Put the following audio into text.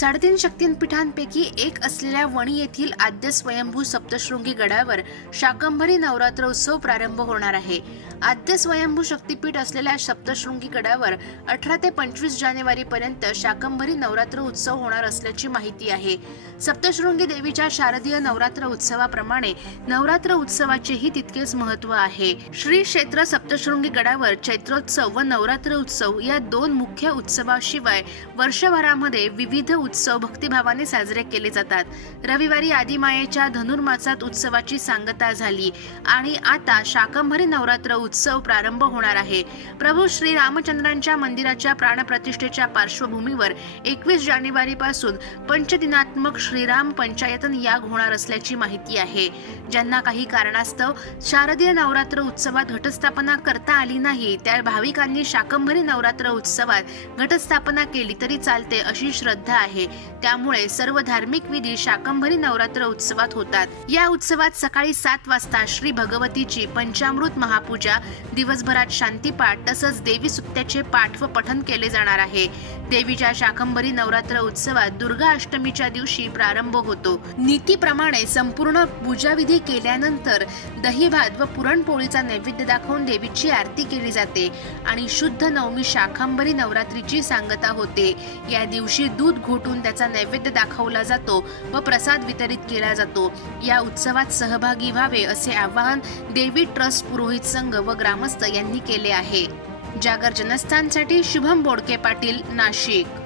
साडेतीन शक्तीपीठांपैकी एक असलेल्या वणी येथील आद्य स्वयंभू सप्तशृंगी गडावर शाकंभरी नवरात्र उत्सव प्रारंभ होणार आहे. आद्य स्वयंभू शक्तीपीठ असलेल्या सप्तशृंगी गडावर अठरा ते पंचवीस जानेवारी पर्यंत शाकंभरी नवरात्र उत्सव होणार असल्याची माहिती आहे. सप्तशृंगी देवीच्या शारदीय नवरात्र उत्सवाप्रमाणे नवरात्र उत्सवाचेही तितकेच महत्त्व आहे. श्री क्षेत्र सप्तशृंगी गडावर चैत्रोत्सव व नवरात्र उत्सव या दोन मुख्य उत्सवाशिवाय वर्षभरामध्ये विविध उत्सव भक्तिभावाने साजरे केले जातात. रविवारी आदिमायेच्या धनुर्मासात उत्सवाची सांगता झाली आणि आता शाकंभरी नवरात्र उत्सव प्रारंभ होणार आहे. प्रभू श्री रामचंद्रांच्या मंदिराच्या प्राणप्रतिष्ठेच्या पार्श्वभूमीवर एकवीस जानेवारी पासून पंचदिनात्मक श्रीराम पंचायतन याग होणार असल्याची माहिती आहे. ज्यांना काही कारणास्तव शारदीय नवरात्र उत्सवात घटस्थापना करता आली नाही त्या भाविकांनी शाकंभरी नवरात्र उत्सवात घटस्थापना केली तरी चालते अशी श्रद्धा आहे. त्यामुळे सर्व धार्मिक विधी शाकंभरी नवरात्र उत्सवात होतात. या उत्सवात सकाळी सात वाजता श्री भगवतीची पंचामृत महापूजा दिवसभरात शांतीपाठ तसंच देवी सुत्त्याचे पाठ व पठन केले जाणार आहे. देवीच्या शाकंभरी नवरात्र उत्सवात दुर्गा अष्टमीच्या दिवशी प्रारंभ होतो. नीतीप्रमाणे संपूर्ण पूजाविधी केल्यानंतर दही भात व पुरणपोळीचा नैवेद्य दाखवून देवीची आरती केली जाते आणि शुद्ध नवमी शाखांबरी नवरात्रीची सांगता होते. या दिवशी दूध घोटून त्याचा नैवेद्य दाखवला जातो व प्रसाद वितरित केला जातो. या उत्सवात सहभागी व्हावे असे आवाहन देवी ट्रस्ट पुरोहित संघ व ग्रामस्थ यांनी केले आहे. जागर जनस्थानसाठी शुभम बोडके पाटील नाशिक.